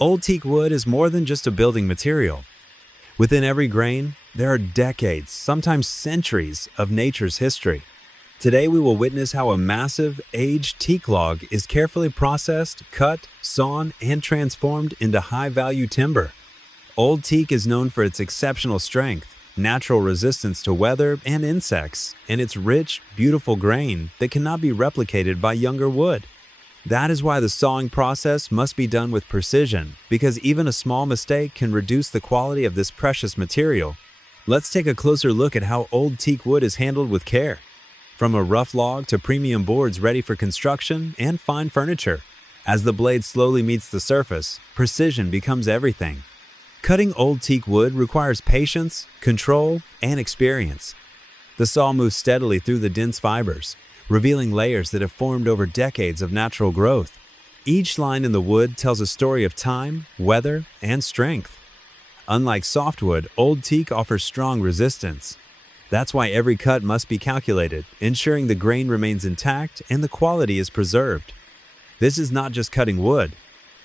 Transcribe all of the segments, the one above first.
Old teak wood is more than just a building material. Within every grain, there are decades, sometimes centuries, of nature's history. Today we will witness how a massive, aged teak log is carefully processed, cut, sawn, and transformed into high-value timber. Old teak is known for its exceptional strength, natural resistance to weather and insects, and its rich, beautiful grain that cannot be replicated by younger wood. That is why the sawing process must be done with precision, because even a small mistake can reduce the quality of this precious material. Let's take a closer look at how old teak wood is handled with care. From a rough log to premium boards ready for construction and fine furniture. As the blade slowly meets the surface, precision becomes everything. Cutting old teak wood requires patience, control, and experience. The saw moves steadily through the dense fibers, revealing layers that have formed over decades of natural growth. Each line in the wood tells a story of time, weather, and strength. Unlike softwood, old teak offers strong resistance. That's why every cut must be calculated, ensuring the grain remains intact and the quality is preserved. This is not just cutting wood.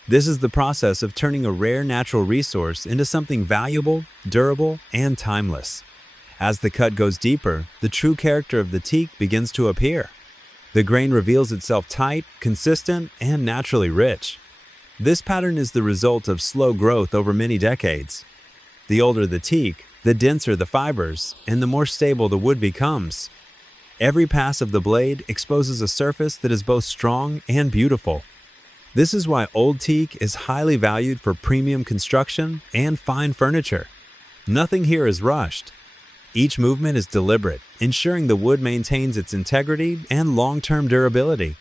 This is the process of turning a rare natural resource into something valuable, durable, and timeless. As the cut goes deeper, the true character of the teak begins to appear. The grain reveals itself tight, consistent, and naturally rich. This pattern is the result of slow growth over many decades. The older the teak, the denser the fibers, and the more stable the wood becomes. Every pass of the blade exposes a surface that is both strong and beautiful. This is why old teak is highly valued for premium construction and fine furniture. Nothing here is rushed. Each movement is deliberate, ensuring the wood maintains its integrity and long-term durability.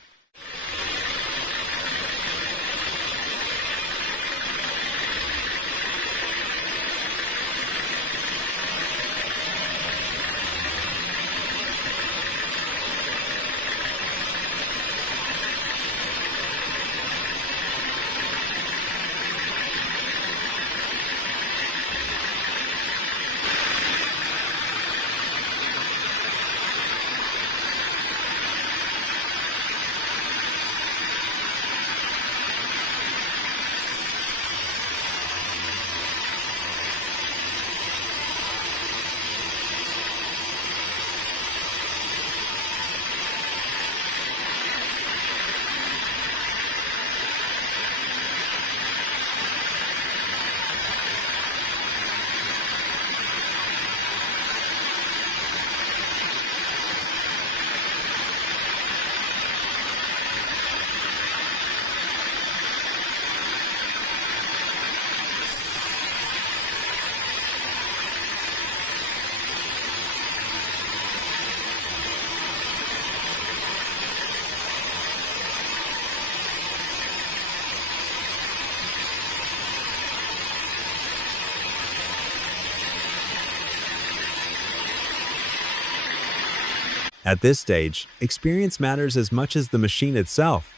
At this stage, experience matters as much as the machine itself.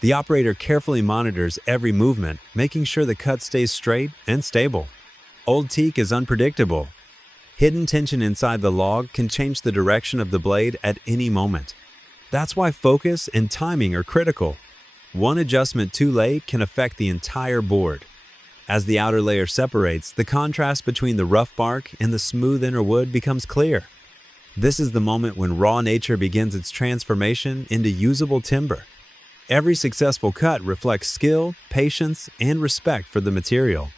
The operator carefully monitors every movement, making sure the cut stays straight and stable. Old teak is unpredictable. Hidden tension inside the log can change the direction of the blade at any moment. That's why focus and timing are critical. One adjustment too late can affect the entire board. As the outer layer separates, the contrast between the rough bark and the smooth inner wood becomes clear. This is the moment when raw nature begins its transformation into usable timber. Every successful cut reflects skill, patience, and respect for the material.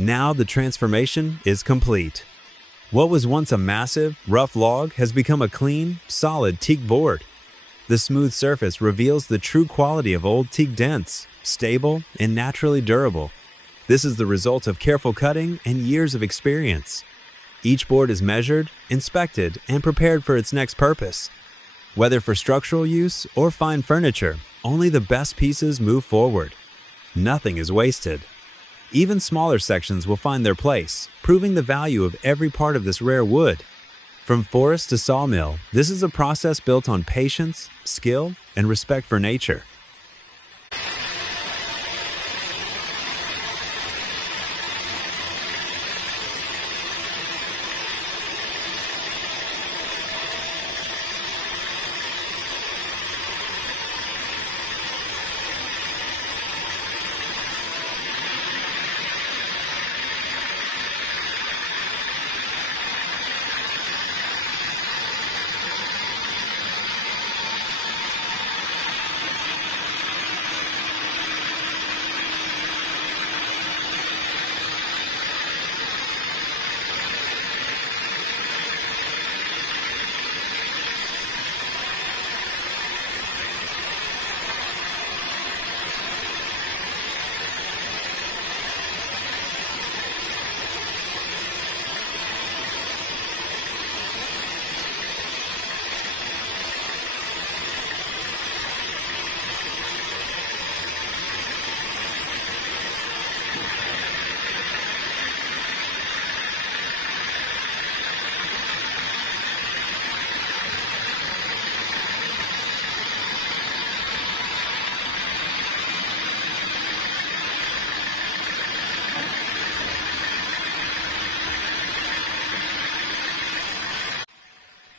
Now the transformation is complete. What was once a massive, rough log has become a clean, solid teak board. The smooth surface reveals the true quality of old teak dents, stable and naturally durable. This is the result of careful cutting and years of experience. Each board is measured, inspected, and prepared for its next purpose. Whether for structural use or fine furniture, only the best pieces move forward. Nothing is wasted. Even smaller sections will find their place, proving the value of every part of this rare wood. From forest to sawmill, this is a process built on patience, skill, and respect for nature.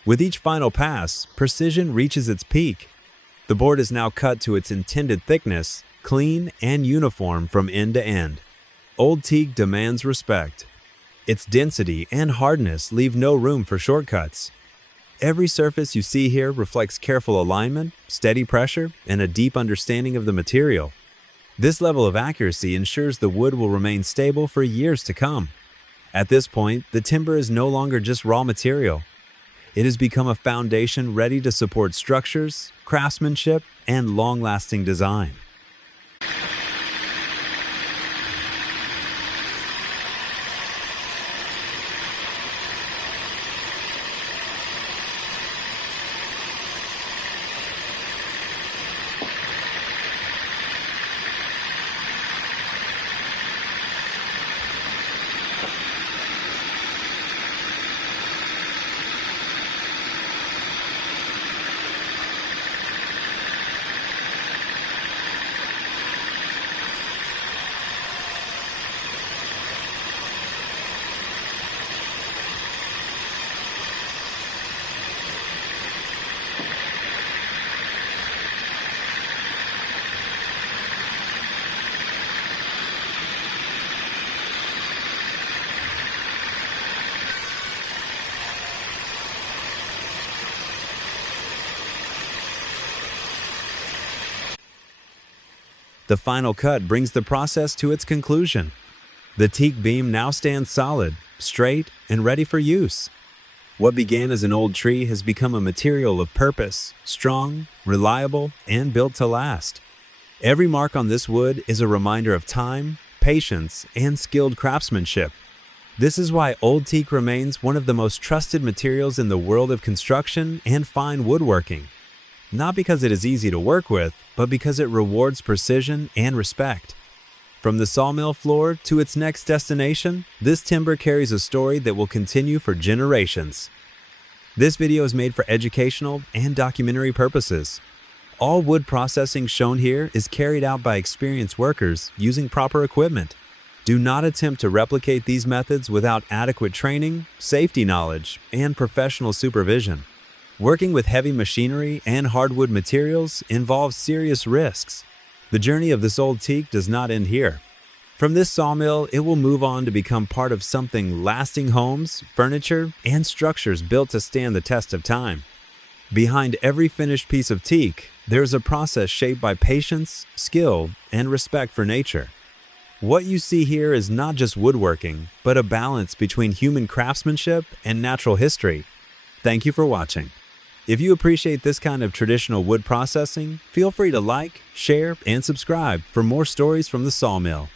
With each final pass, precision reaches its peak. The board is now cut to its intended thickness, clean and uniform from end to end. Old teak demands respect. Its density and hardness leave no room for shortcuts. Every surface you see here reflects careful alignment, steady pressure, and a deep understanding of the material. This level of accuracy ensures the wood will remain stable for years to come. At this point, the timber is no longer just raw material. It has become a foundation ready to support structures, craftsmanship, and long-lasting design. The final cut brings the process to its conclusion. The teak beam now stands solid, straight, and ready for use. What began as an old tree has become a material of purpose, strong, reliable, and built to last. Every mark on this wood is a reminder of time, patience, and skilled craftsmanship. This is why old teak remains one of the most trusted materials in the world of construction and fine woodworking. Not because it is easy to work with, but because it rewards precision and respect. From the sawmill floor to its next destination, this timber carries a story that will continue for generations. This video is made for educational and documentary purposes. All wood processing shown here is carried out by experienced workers using proper equipment. Do not attempt to replicate these methods without adequate training, safety knowledge, and professional supervision. Working with heavy machinery and hardwood materials involves serious risks. The journey of this old teak does not end here. From this sawmill, it will move on to become part of something lasting: homes, furniture, and structures built to stand the test of time. Behind every finished piece of teak, there is a process shaped by patience, skill, and respect for nature. What you see here is not just woodworking, but a balance between human craftsmanship and natural history. Thank you for watching. If you appreciate this kind of traditional wood processing, feel free to like, share, and subscribe for more stories from the Sawmill.